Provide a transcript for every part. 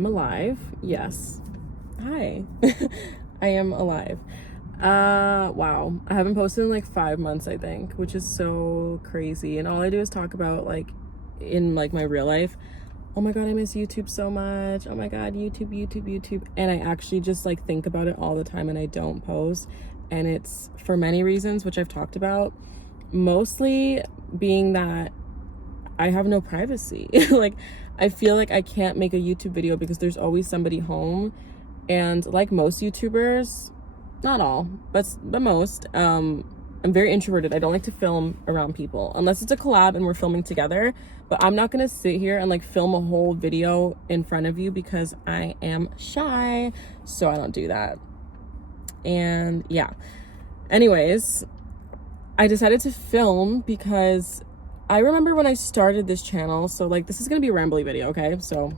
I'm alive. Yes. Hi. I am alive. Wow. I haven't posted in like 5 months, I think, which is so crazy. And all I do is talk about like in like my real life. Oh my God, I miss YouTube so much. Oh my God, YouTube. And I actually just like think about it all the time and I don't post. And it's for many reasons, which I've talked about. Mostly being that I have no privacy. Like, I feel like I can't make a YouTube video because there's always somebody home. And like most YouTubers, not all, but most, I'm very introverted. I don't like to film around people unless it's a collab and we're filming together. But I'm not gonna sit here and like film a whole video in front of you because I am shy. So I don't do that. And yeah. Anyways, I decided to film because I remember when I started this channel. So like, this is gonna be a rambly video, okay? So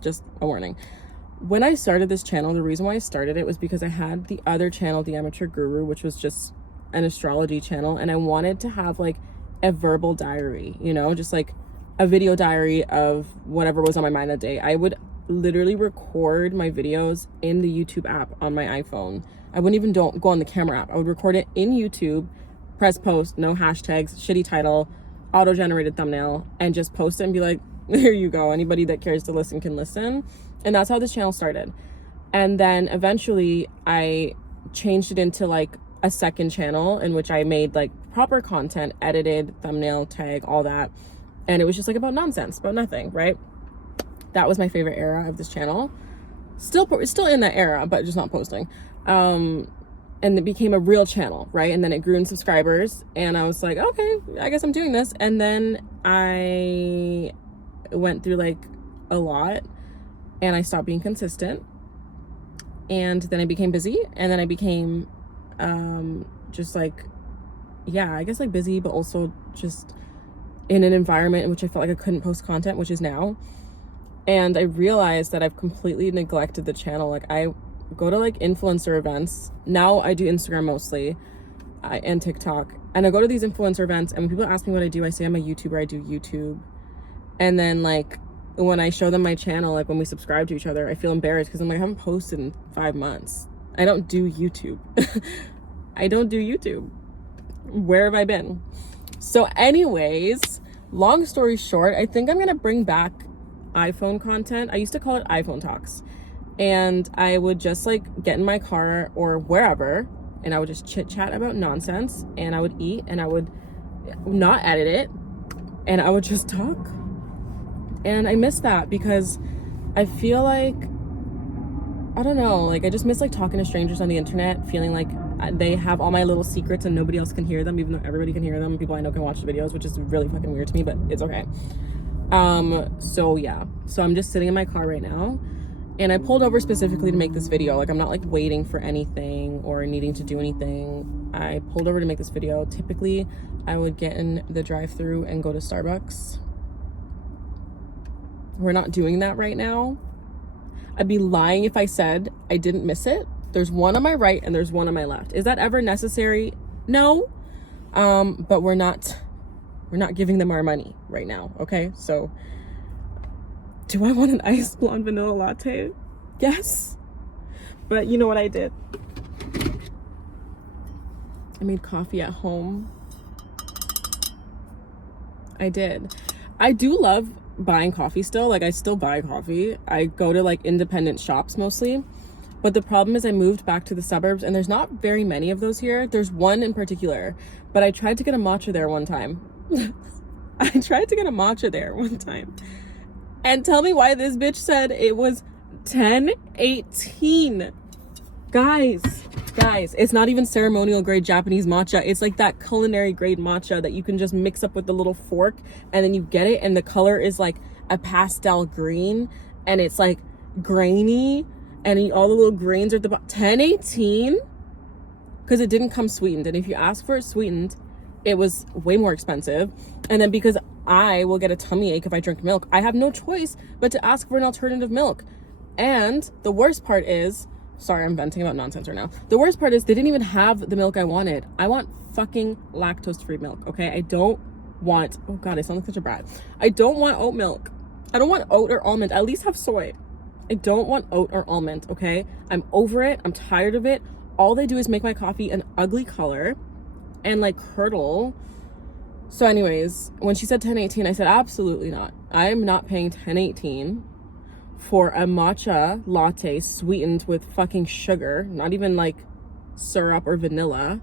just a warning. When I started this channel, the reason why I started it was because I had the other channel, The Amateur Guru, which was just an astrology channel. And I wanted to have like a verbal diary, you know, just like a video diary of whatever was on my mind that day. I would literally record my videos in the YouTube app on my iPhone. I wouldn't even go on the camera app. I would record it in YouTube, press post, no hashtags, shitty title, auto-generated thumbnail, and just post it and be like, here you go. Anybody that cares to listen can listen. And that's how this channel started. And then eventually I changed it into like a second channel in which I made like proper content, edited, thumbnail, tag, all that. And it was just like about nonsense, about nothing, right? That was my favorite era of this channel. Still in that era, but just not posting. And it became a real channel, right? And then it grew in subscribers and I was like, okay, I guess I'm doing this. And then I went through like a lot and I stopped being consistent. And then I became busy and then I became just like, yeah, I guess like busy, but also just in an environment in which I felt like I couldn't post content, which is now. And I realized that I've completely neglected the channel. Like I go to like influencer events. Now I do Instagram mostly and TikTok. And I go to these influencer events and when people ask me what I do, I say I'm a YouTuber, I do YouTube. And then like when I show them my channel, like when we subscribe to each other, I feel embarrassed because I'm like, I haven't posted in 5 months. I don't do YouTube. I don't do YouTube. Where have I been? So anyways, long story short, I think I'm gonna bring back iPhone content. I used to call it iPhone Talks. And I would just like get in my car or wherever and I would just chit chat about nonsense and I would eat and I would not edit it and I would just talk. And I miss that because I feel like, I don't know, like I just miss like talking to strangers on the internet, feeling like they have all my little secrets and nobody else can hear them, even though everybody can hear them. People I know can watch the videos, which is really fucking weird to me, but it's okay. So yeah, so I'm just sitting in my car right now. And I pulled over specifically to make this video. Like I'm not like waiting for anything or needing to do anything. I pulled over to make this video. Typically, I would get in the drive-thru and go to Starbucks. We're not doing that right now. I'd be lying if I said I didn't miss it. There's one on my right and there's one on my left. Is that ever necessary? No. But we're not giving them our money right now, okay? So do I want an iced blonde vanilla latte? Yes. But you know what I did? I made coffee at home. I did. I do love buying coffee still. Like I still buy coffee. I go to like independent shops mostly. But the problem is I moved back to the suburbs and there's not very many of those here. There's one in particular. But I tried to get a matcha there one time. And tell me why this bitch said it was 10.18. Guys, it's not even ceremonial grade Japanese matcha. It's like that culinary grade matcha that you can just mix up with the little fork and then you get it and the color is like a pastel green and it's like grainy and all the little grains are at the bottom. 10.18? Because it didn't come sweetened. And if you ask for it sweetened, it was way more expensive. And then because I will get a tummy ache if I drink milk, I have no choice but to ask for an alternative milk. And the worst part is, sorry, I'm venting about nonsense right now. The worst part is they didn't even have the milk I wanted. I want fucking lactose-free milk, okay? I don't want, oh God, I sound like such a brat. I don't want oat milk. I don't want oat or almond. At least have soy. I don't want oat or almond, okay? I'm over it. I'm tired of it. All they do is make my coffee an ugly color and like curdle. So anyways, when she said 10.18, I said absolutely not. I am not paying 10.18 for a matcha latte sweetened with fucking sugar, not even like syrup or vanilla,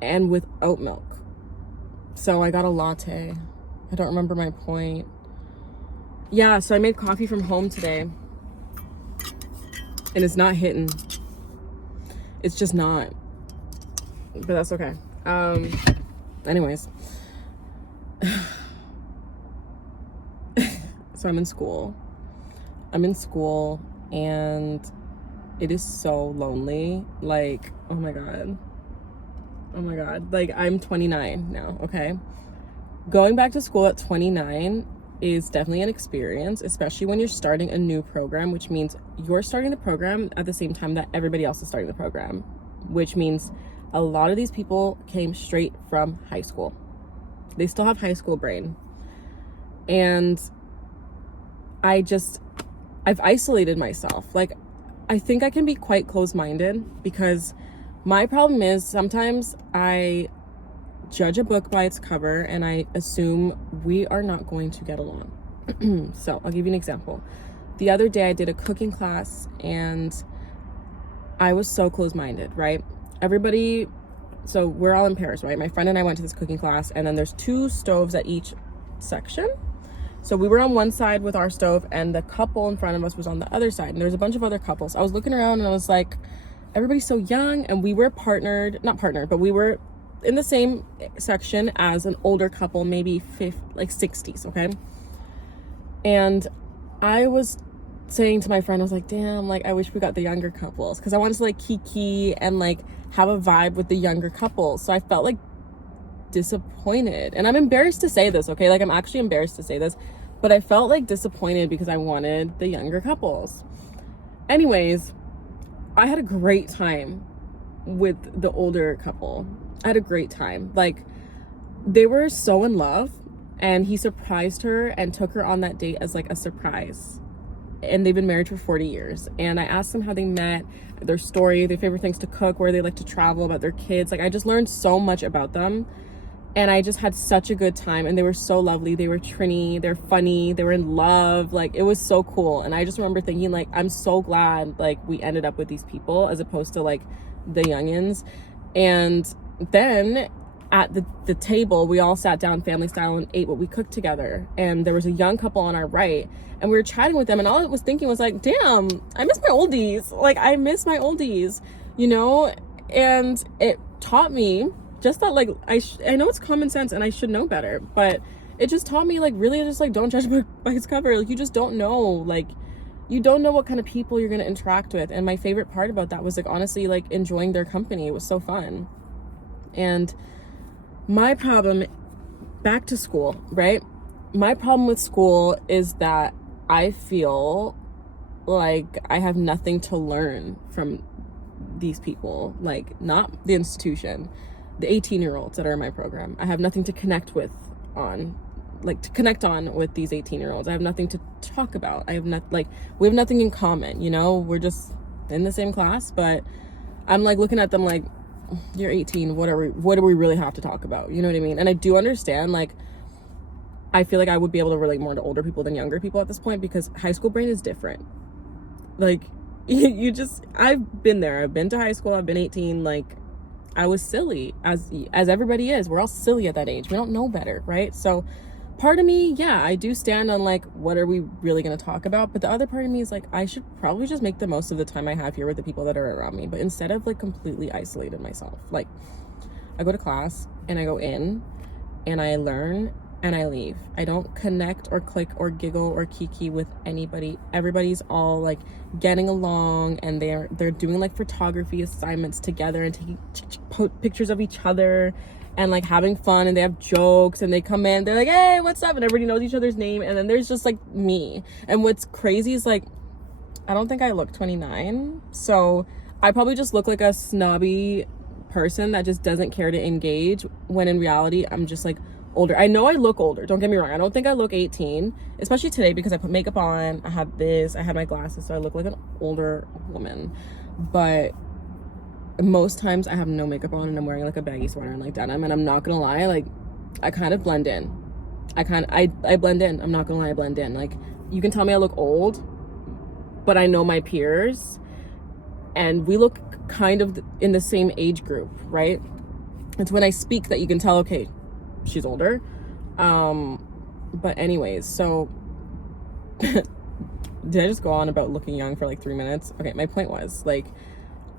and with oat milk. So I got a latte. I don't remember my point. Yeah, so I made coffee from home today. And it's not hitting. It's just not. But that's okay. Anyways. So I'm in school. And it is so lonely. Like, oh my God. Like, I'm 29 now, okay? Going back to school at 29 is definitely an experience, especially when you're starting a new program, which means you're starting the program at the same time that everybody else is starting the program, which means a lot of these people came straight from high school. They still have high school brain. And I've isolated myself. Like, I think I can be quite close-minded because my problem is sometimes I judge a book by its cover and I assume we are not going to get along. So I'll give you an example. The other day I did a cooking class and I was so close-minded, right? Everybody, so we're all in pairs, right? My friend and I went to this cooking class and then there's 2 stoves at each section. So we were on one side with our stove and the couple in front of us was on the other side. And there's a bunch of other couples. I was looking around and I was like, everybody's so young, and we were not partnered, but we were in the same section as an older couple, maybe 60s, okay? And I was saying to my friend, I was like, damn, like, I wish we got the younger couples, because I wanted to, like, kiki and, like, have a vibe with the younger couples. So I felt, like, disappointed. And I'm embarrassed to say this, okay? Like, I'm actually embarrassed to say this, but I felt, like, disappointed because I wanted the younger couples. Anyways, I had a great time with the older couple. I had a great time. Like, they were so in love, and he surprised her and took her on that date as like a surprise. And they've been married for 40 years. And I asked them how they met, their story, their favorite things to cook, where they like to travel, about their kids. Like, I just learned so much about them. And I just had such a good time. And they were so lovely. They were Trini. They're funny. They were in love. Like, it was so cool. And I just remember thinking, like, I'm so glad, like, we ended up with these people as opposed to, like, the youngins. And then at the table, we all sat down family style and ate what we cooked together. And there was a young couple on our right. And we were chatting with them. And all I was thinking was, like, damn, I miss my oldies. Like, I miss my oldies, you know? And it taught me just that, like, I know it's common sense and I should know better, but it just taught me, like, really just, like, don't judge by its cover. Like, you just don't know, like, you don't know what kind of people you're going to interact with. And my favorite part about that was, like, honestly, like, enjoying their company. It was so fun. And my problem, back to school, right? My problem with school is that I feel like I have nothing to learn from these people, like, not the institution, the 18-year-olds that are in my program. I have nothing to connect with with these 18-year-olds. I have nothing to talk about. We have nothing in common, you know? We're just in the same class, but I'm like looking at them like, you're 18, what do we really have to talk about? You know what I mean? And I do understand, like, I feel like I would be able to relate more to older people than younger people at this point, because high school brain is different. Like, I've been there. I've been to high school. I've been 18. Like, I was silly, as everybody is. We're all silly at that age. We don't know better, right? So part of me, yeah, I do stand on, like, what are we really going to talk about? But the other part of me is like, I should probably just make the most of the time I have here with the people that are around me. But instead of, like, completely isolated myself, like, I go to class and I go in and I learn and I leave. I don't connect or click or giggle or kiki with anybody. Everybody's all, like, getting along, and they're doing, like, photography assignments together and taking pictures of each other and, like, having fun, and they have jokes, and they come in, they're like, hey, what's up? And everybody knows each other's name. And then there's just, like, me. And what's crazy is, like, I don't think I look 29. So I probably just look like a snobby person that just doesn't care to engage, when in reality, I'm just, like, older. I know I look older, don't get me wrong. I don't think I look 18, especially today because I put makeup on, I had my glasses, so I look like an older woman. But most times I have no makeup on and I'm wearing like a baggy sweater and like denim, and I'm not gonna lie, like I kind of blend in. I blend in. I'm not gonna lie, I blend in. Like, you can tell me I look old, but I know my peers and we look kind of in the same age group, right? It's when I speak that you can tell, okay, she's older. But anyways, so did I just go on about looking young for like 3 minutes? Okay, my point was, like,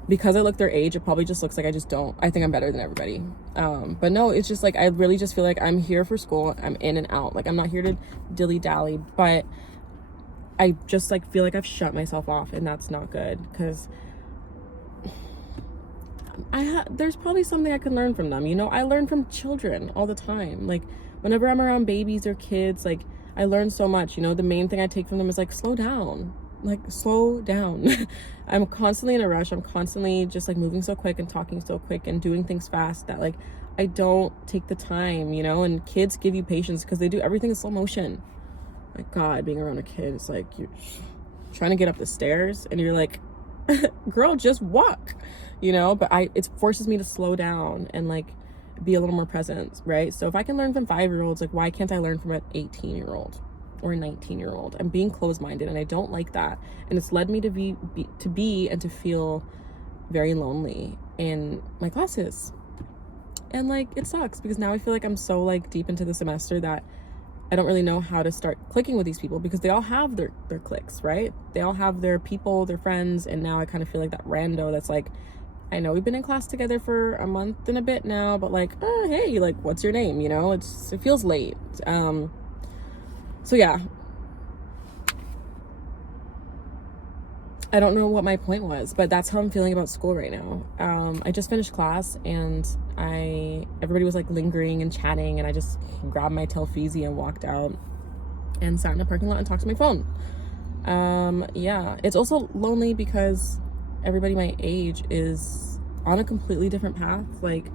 because I look their age, it probably just looks like I think I'm better than everybody. But no, it's just like, I really just feel like I'm here for school. I'm in and out. Like, I'm not here to dilly-dally, but I just like feel like I've shut myself off, and that's not good, because there's probably something I can learn from them. You know, I learn from children all the time. Like, whenever I'm around babies or kids, like, I learn so much. You know, the main thing I take from them is like, slow down. Like, slow down. I'm constantly in a rush. I'm constantly just like moving so quick and talking so quick and doing things fast that like I don't take the time, you know. And kids give you patience because they do everything in slow motion. My God, being around a kid, it's like you're trying to get up the stairs and you're like, girl, just walk, you know. But it forces me to slow down and like be a little more present, right? So if I can learn from 5-year-olds, like, why can't I learn from an 18-year-old or a 19-year-old? I'm being closed-minded, and I don't like that, and it's led me to be and to feel very lonely in my classes. And like, it sucks because now I feel like I'm so like deep into the semester that I don't really know how to start clicking with these people, because they all have their cliques, right? They all have their people, their friends, and now I kind of feel like that rando that's like, I know we've been in class together for a month and a bit now, but like, oh, hey, like, what's your name? You know, it feels late. So yeah, I don't know what my point was, but that's how I'm feeling about school right now. I just finished class, and everybody was like lingering and chatting, and I just grabbed my Telfeezy and walked out and sat in a parking lot and talked to my phone. Yeah, it's also lonely because everybody my age is on a completely different path. Like,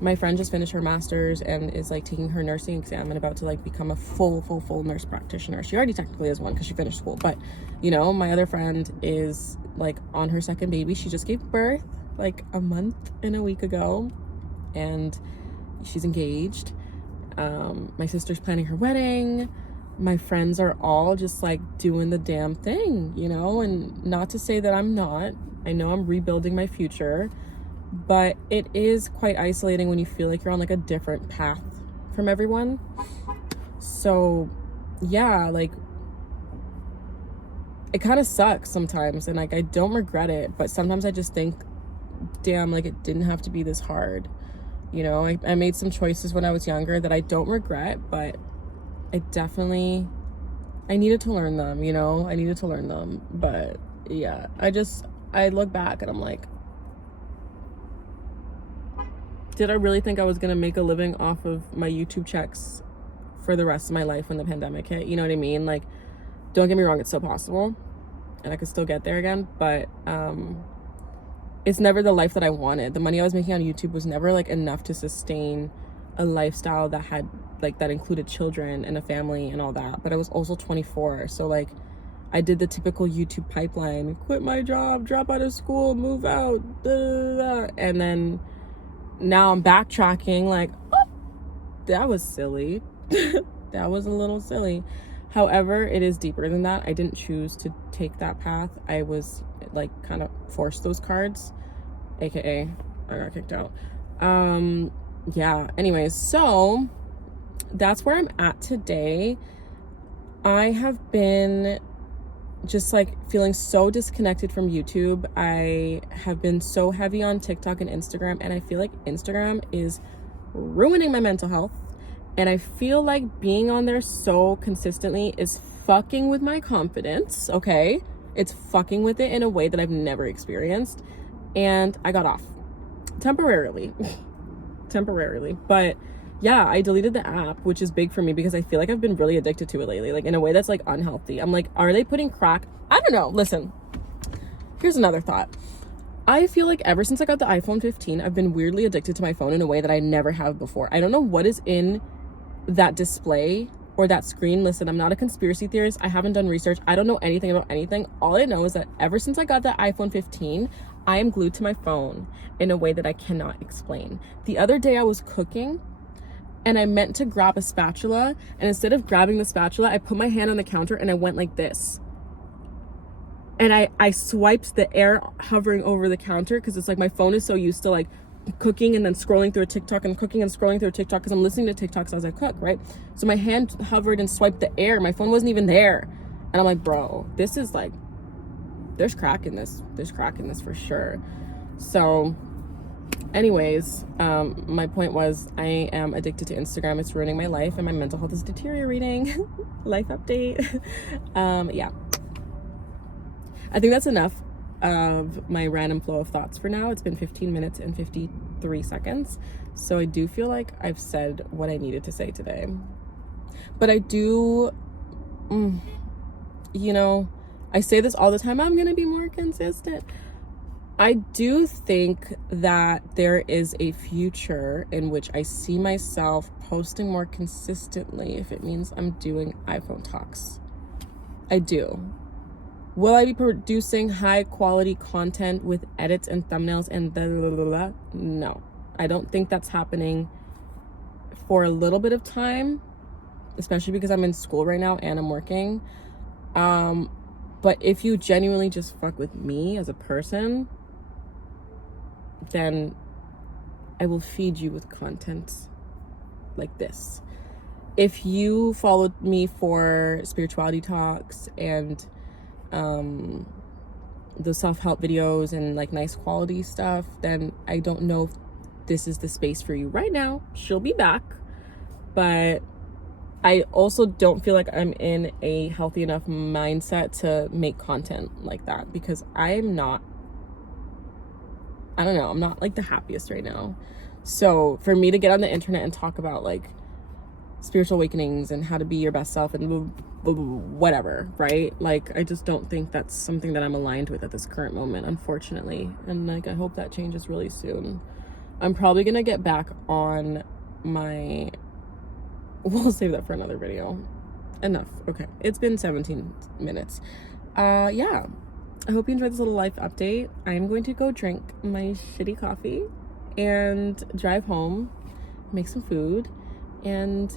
my friend just finished her master's and is like taking her nursing exam and about to like become a full nurse practitioner. She already technically is one because she finished school, but you know, my other friend is like on her second baby. She just gave birth like a month and a week ago, and she's engaged. My sister's planning her wedding. My friends are all just like doing the damn thing, you know. And not to say that I'm not. I know I'm rebuilding my future, but it is quite isolating when you feel like you're on like a different path from everyone. So yeah, like, it kind of sucks sometimes, and like, I don't regret it, but sometimes I just think, damn, like, it didn't have to be this hard, you know. I made some choices when I was younger that I don't regret, but I needed to learn them, you know. I needed to learn them. But yeah, I look back and I'm like, did I really think I was gonna make a living off of my YouTube checks for the rest of my life when the pandemic hit? You know what I mean? Like, don't get me wrong, it's still possible and I could still get there again, but it's never the life that I wanted. The money I was making on YouTube was never like enough to sustain a lifestyle that included children and a family and all that. But I was also 24, so like, I did the typical YouTube pipeline: quit my job, drop out of school, move out, and then now I'm backtracking like, oh, that was silly. That was a little silly. However, it is deeper than that. I didn't choose to take that path. I was like kind of forced those cards, aka I got kicked out. Yeah, anyways, so that's where I'm at today. I have been just like feeling so disconnected from YouTube. I have been so heavy on TikTok and Instagram, and I feel like Instagram is ruining my mental health, and I feel like being on there so consistently is fucking with my confidence. Okay, it's fucking with it in a way that I've never experienced, and I got off temporarily. But yeah, I deleted the app, which is big for me because I feel like I've been really addicted to it lately, like in a way that's like unhealthy. I'm like, are they putting crack? I don't know. Listen, here's another thought. I feel like ever since I got the iPhone 15, I've been weirdly addicted to my phone in a way that I never have before. I don't know what is in that display or that screen. Listen, I'm not a conspiracy theorist. I haven't done research. I don't know anything about anything. All I know is that ever since I got that iPhone 15, I am glued to my phone in a way that I cannot explain. The other day I was cooking and I meant to grab a spatula, and instead of grabbing the spatula, I put my hand on the counter and I went like this. And I swiped the air hovering over the counter, because it's like my phone is so used to like cooking and then scrolling through a TikTok and cooking and scrolling through a TikTok, because I'm listening to TikToks as I cook, right? So my hand hovered and swiped the air. My phone wasn't even there. And I'm like, bro, this is like, there's crack in this. There's crack in this for sure. So anyways, my point was, I am addicted to Instagram. It's ruining my life and my mental health is deteriorating. Life update. Yeah. I think that's enough of my random flow of thoughts for now. It's been 15 minutes and 53 seconds. So I do feel like I've said what I needed to say today. But I do, you know, I say this all the time, I'm going to be more consistent. I do think that there is a future in which I see myself posting more consistently if it means I'm doing iPhone talks. I do. Will I be producing high quality content with edits and thumbnails and blah, blah, blah, blah? No, I don't think that's happening for a little bit of time, especially because I'm in school right now and I'm working. But if you genuinely just fuck with me as a person, then I will feed you with content like this. If you followed me for spirituality talks and the self-help videos and like nice quality stuff, then I don't know if this is the space for you right now. She'll be back, but I also don't feel like I'm in a healthy enough mindset to make content like that, because I'm not like the happiest right now. So for me to get on the internet and talk about like spiritual awakenings and how to be your best self and whatever, right? Like, I just don't think that's something that I'm aligned with at this current moment, unfortunately. And like, I hope that changes really soon. I'm probably gonna get back on my, we'll save that for another video. Enough. Okay, it's been 17 minutes. Yeah, I hope you enjoyed this little life update. I'm going to go drink my shitty coffee and drive home, make some food, and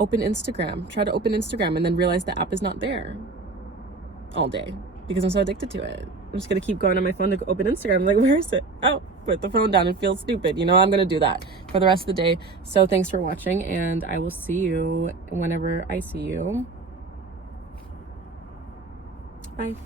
open Instagram. Try to open Instagram and then realize the app is not there all day because I'm so addicted to it. I'm just gonna keep going on my phone to open Instagram. I'm like, where is it? Oh, put the phone down and feel stupid. You know, I'm gonna do that for the rest of the day. So thanks for watching, and I will see you whenever I see you. Bye.